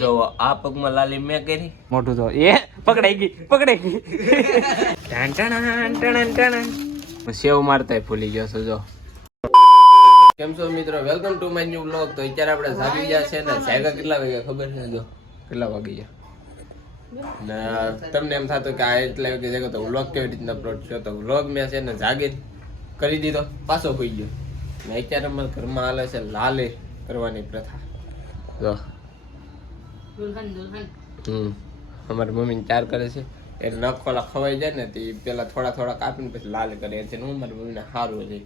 જો આ પગમાં લાલી મેં કરી મોટું તો એ પકડાઈ ગઈ ટાણ ટાણ ટાણ ટાણ સેવ મારતા ભૂલી ગયો છો જો. કેમ છો મિત્રો, welcome to my new vlog. તો અત્યારે આપણે જાગી ગયા છે ને જાગ્યા કેટલા વાગ્યા ખબર છે? જો કેટલા વાગી ગયા ને તમને એમ થતું કે આ એટલા વાગે જાગ્યો તો વ્લોગ કેવી રીતના અપલોડ થયો. તો વ્લોગ મેં છે ને જાગી કરી દીધો, પાછો હોઈ ગયો ને અત્યારે અમારા ઘરમાં હાલે છે લાલે કરવાની પ્રથા. જો અમારી મમ્મી ચાર કરે છે એટલે નખોલા ખવાઈ જાય ને તે પેલા થોડા થોડા કાપીને પછી લાલ કરે છે. હું મારી મમ્મીને સારું છે.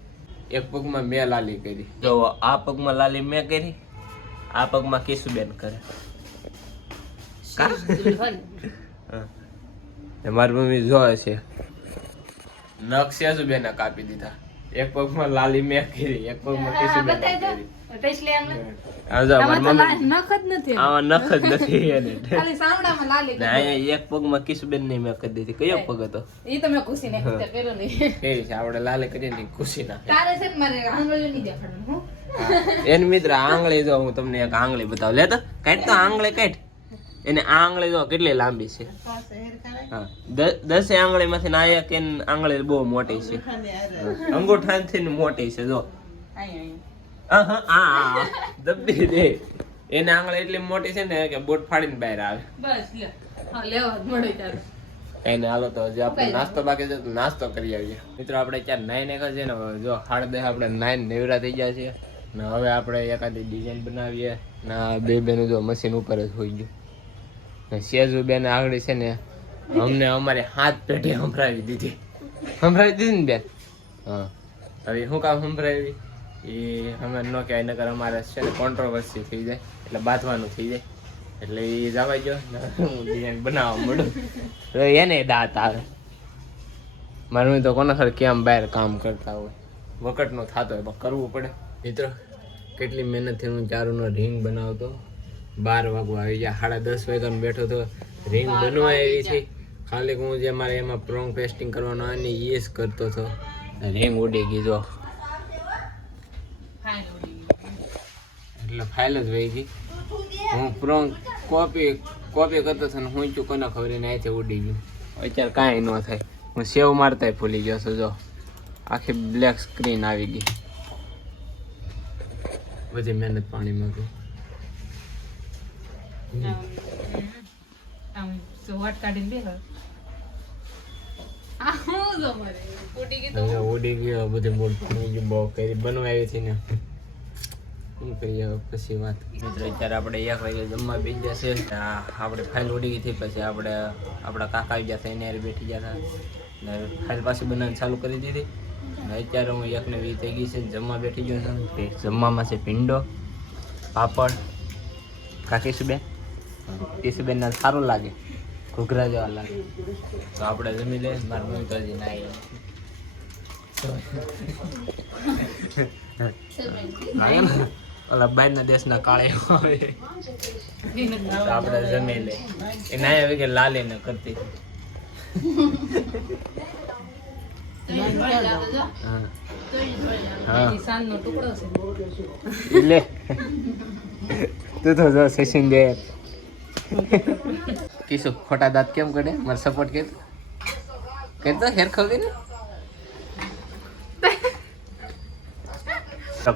એક પગમાં મેં લાલી કરી, જો આ પગમાં લાલી મેં કરી, આ પગમાં કિશુબેન કરે. મારી મમ્મી જોવે છે નખ સેજુબેને કાપી દીધા. એક પગમાં લાલી મેં કરી, એક પગમાં કિશુબેન કરી. એક પગમાં કિશુબેન ની મેં કરી દીધી. કયો પગ હતો? આપડે લાલે કરીને ખુશી ના એની મિત્ર આંગળી જો હું તમને એક આંગળી બતાવું. લેતો કાઢ તો આંગળી કાઢ. એને આ આંગળી જો કેટલી લાંબી છે. હા 10 આંગળી માંથી ના એક આંગળી બહુ મોટી છે, અંગૂઠાથી મોટી છે. જો દબી દે. એને આંગળી એટલી મોટી છે ને કે બોટ ફાડીને બહાર આવે. કઈ ને હાલો તો હજી આપણે નાસ્તો બાકી છે તો નાસ્તો કરી આવીએ. મિત્રો આપણે ક્યાં નાઈ ને છે ને જો 10:30 આપણે નાઈને નેવરા થઈ ગયા છે ને હવે આપણે એકાદી ડિઝાઇન બનાવીએ ને બે બેનું જો મશીન ઉપર જ હોઈ ગયું ને સેજુ બેન આગળ છે ને અમને અમારે હાથ પેઢે સંભળાવી દીધી ને બેન. હા હવે શું કામ સંભળાવી એ અમે ન કહેવાય, નકર અમારે છે ને કોન્ટ્રોવર્સી થઈ જાય એટલે બાંધવાનું થઈ જાય એટલે એ જવા ગયો હું ડિઝાઇન બનાવવા મળું તો એને દાંત આવે. મારું તો કોના સર કેમ બહાર કામ કરતા હોય વખતનો થતો હોય પણ કરવું પડે. મિત્રો કેટલી મહેનતથી હું ચારુનો રિંગ બનાવતો. 12 વાગવા આવી ગયા, 10:30 વાગ્યાનો બેઠો તો રિંગ બનવા આવી છે. ખાલી હું જે મારે એમાં પ્રોંગ પેસ્ટિંગ કરવાનો આવે ને એ જ કરતો હતો. રિંગ ઉડી ગઈ જો એટલે ફાઇલ જ વહી ગઈ. હું પ્રોંગ કોપી કરતો હતો ને હું ચૂક કોને ખબર એને અહીંથી ઉડી ગયું. અત્યારે કાંઈ ન થાય. હું સેવ મારતા ભૂલી ગયો છું. જો આખી બ્લેક સ્ક્રીન આવી ગઈ. બધી મહેનત પાણીમાં ગઈ. ઉડી ગયો બધી બોટ બહુ કરી બનવા આવી હતી ને શું કરીએ પછી વાત. મિત્રો અત્યારે આપણે 1 વાગે જમવા બેસી ગયા છે. આપણે ફાઇલ ઉડી ગઈ હતી પછી આપણે આપણા કાકા આવી ગયા હતા એને યાર બેઠી ગયા હતા ને ફાઇલ પાછી બનાવવાની ચાલુ કરી દીધી. અત્યારે હું 1:20 થઈ ગઈ છે, જમવા બેઠી ગયો છું. જમવામાં છે ભીંડો, પાપડ. કિશુબેન કિશુબેનને સારું લાગે, ઘૂઘરા જેવા લાગે તો આપણે જમી લે. મારી મમ્મી તો હજી નાઈ ઓલા બહારના દેશના કાળે આપણે જમી લે. એ ના આવી કે લાલે ને કરતી લે તું તો જો સચિન દે કિશુ ખોટા દાંત કેમ કરે? મારે સપોર્ટ કરતો હેર ખોલી ને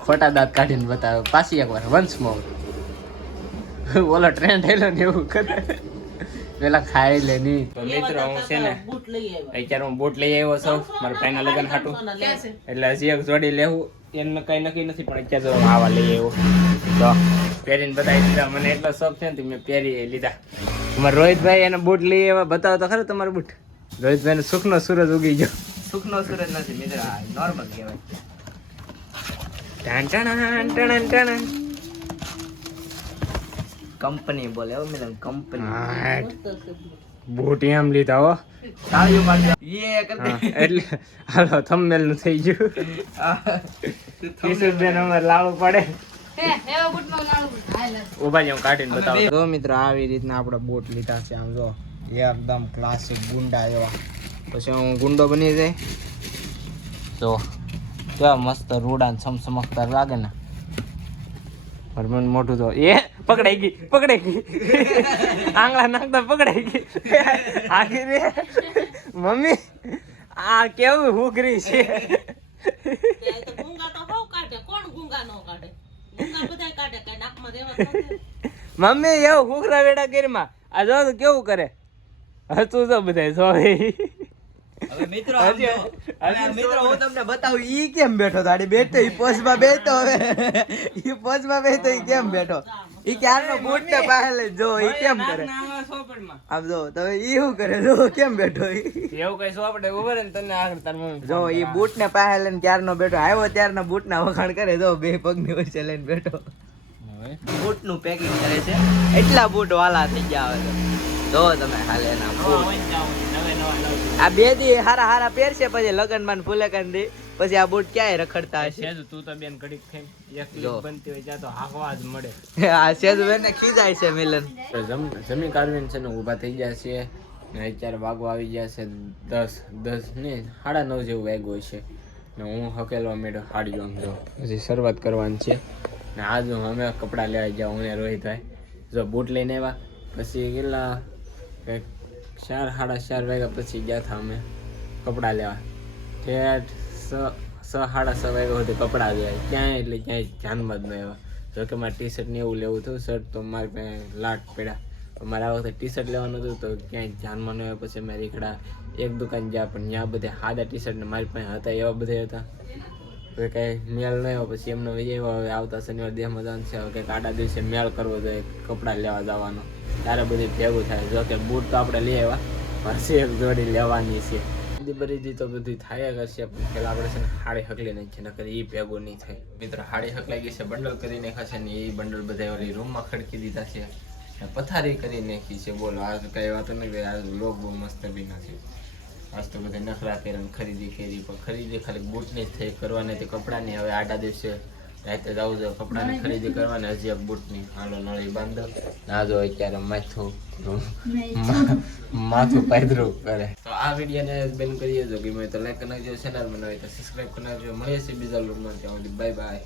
ખોટા દાંત કાઢીને બતાવે પાછી એકવાર વન્સ મોર. ઓલો ટ્રેન્ડ થયેલો ને એવું કરે પેલા ખાઈ લે ની. તો મિત્રો હું છે ને અત્યારે હું બૂટ લઈ આવ્યો છું મારા ભાઈના લગ્ન હાટું એટલે હજી એક જોડી લેવું એને કઈ નક્કી નથી પણ અત્યારે તો આવા લઈ આવ્યો તો પહેરીને બતાવી દીધા. મને એટલો શોખ છે ને મેં પહેરી લીધા. તમારા રોહિતભાઈ એને બૂટ લઈ આવ્યા, બતાવો તો ખરું તમારું બૂટ. રોહિતભાઈ ને સુખનો સૂરજ ઉગી ગયો. સુખનો સૂરજ નથી મિત્ર, નોર્મલ કહેવાય. કંપની બોલે હો મેડમ, કંપની બૂટ એમ લીધા હો. એટલે હાલો થંબનેલ નું થઈ ગયું. કિશોરબેન અમારે લાવવું પડે. ઉભા જ હું કાઢીને બતાવું. જો મિત્રો આવી રીતના આપણે બોટ લીધા છે. આમ જો એકદમ ક્લાસિક ગુંડા એવા. પછી હું ગુંડો બની જાય જો કેવા મસ્ત રૂડા ને સમસમકતા લાગે ને. મન મોટું તો એ પકડાઈ ગઈ આંગળા નાખતા પકડાઈ ગઈ આખી રે મમ્મી આ કેવું હુકરી છે મમ્મી એવું હુકરા વેડા કરીમાં આ જો તો કેવું કરે હસતું તો બધા સોરી હવે મિત્રો હું તમને બતાવું ઈ કેમ બેઠો તો આડી બેઠો ઈ પોસ્ટમાં બેઠો હવે ઈ પોસ્ટમાં બેઠો ઈ કેમ બેઠો ઈ ક્યારનો બૂટ ને પાસે લઈ જો ઈ કેમ કરે આમ જો તો ઈ શું કરે જો કેમ બેઠો ઈ એવું કઈ સોપડે ઉભો ને તને આગળ તાર મમ્મી જો ઈ બૂટ ને પાસે લઈને ક્યારનો બેઠો આવ્યો ત્યારના બૂટ ના વખાણ કરે જો બે પગની વચ્ચે લઈને બેઠો બૂટ નું પેકિંગ કરે છે એટલા બૂટ વાલા થઈ ગયા હવે તો જો તમે હાલે એના બૂટ આ બે દી હારા પહેરશે પછી લગન માં ફૂલેકન દી પછી આ બૂટ ક્યાંય રખડતા હશે સેજ તું તો બેન ઘડીક થઈ એક ક્લિપ બનતી હોય ત્યાં તો હાકવા જ મળે આ સેજ બેન ને ખીજાય છે મિલન જમી કાઢવીને છે ને ઊભા થઈ ગયા છીએ ને અત્યારે વાગવા આવી ગયા છે 10 ને 9:30 જેવું વાગ્યું છે ને હું હકેલવા મેળો હાડી આમ જો પછી શરૂઆત કરવાની છે ને આજ અમે કપડાં લેવા ગયા હું ને રોહિતભાઈ જો બૂટ લઈને આવ્યા પછી કેટલા કંઈક 4:30 વાગ્યા પછી ગયા હતા અમે કપડાં લેવા ઠેઠ 6:30 વાગ્યા સુધી કપડાં આવ્યા ક્યાંય એટલે ક્યાંય ધ્યાનમાં જ ન આવ્યા જોકે મારે ટી શર્ટ ને એવું લેવું હતું શર્ટ તો મારે પાસે લાટ પડ્યા મારે આ વખતે ટી શર્ટ લેવાનું હતું તો ક્યાંય ધ્યાનમાં ન આવ્યા પછી મેં રીખડા એક દુકાન ગયા પણ ત્યાં બધે સાદા ટી શર્ટ ને મારી પાસે હતા એવા બધા હતા તો કાંઈ મેળ ન આવ્યો પછી એમને વિજય હવે આવતા શનિવાર દેહમાં જવાનું છે હવે કંઈક આડા દિવસે મેળ કરવો જોઈએ કપડાં લેવા જવાનો ત્યારે બધી ભેગું થાય જો કે બૂટ તો આપણે લઈ આવ્યા પછી એક જોડી લેવાની છે બધી તો બધું થાય કરશે પણ પેલા આપણે છે ને હાડી હકલી નાખીએ નકર એ ભેગું નહીં થાય મિત્રો હાડી હકલાઈ ગઈ છે બંડલ કરી નાખ્યા છે ને એ બંડલ બધા ઓલી રૂમમાં ખડકી દીધા છે પથારી કરી નાખી છે બોલો આ કઈ વાતો નહીં આ લોક બહુ મસ્ત બી નથી આજ તો બધા નખરા કરીને ખરીદી કરી પણ ખરીદી ખાલી બૂટની જ થઈ કરવાની હતી કપડાની હવે આડા દિવસે રાતે જવું જોઈએ કપડાની ખરીદી કરવાની હજી એક બૂટની હાલો નળી બાંધો ના જો અત્યારે માથું પાયદરું કરે તો આ વિડીયોને બેન કરીએ જો ગમે તો લાઈક કરી નાખજો ચેનલ બનાવી તો સબસ્ક્રાઈબ કરી નાખજો મળીએ છીએ બીજા લોકોમાં ત્યાં બાય બાય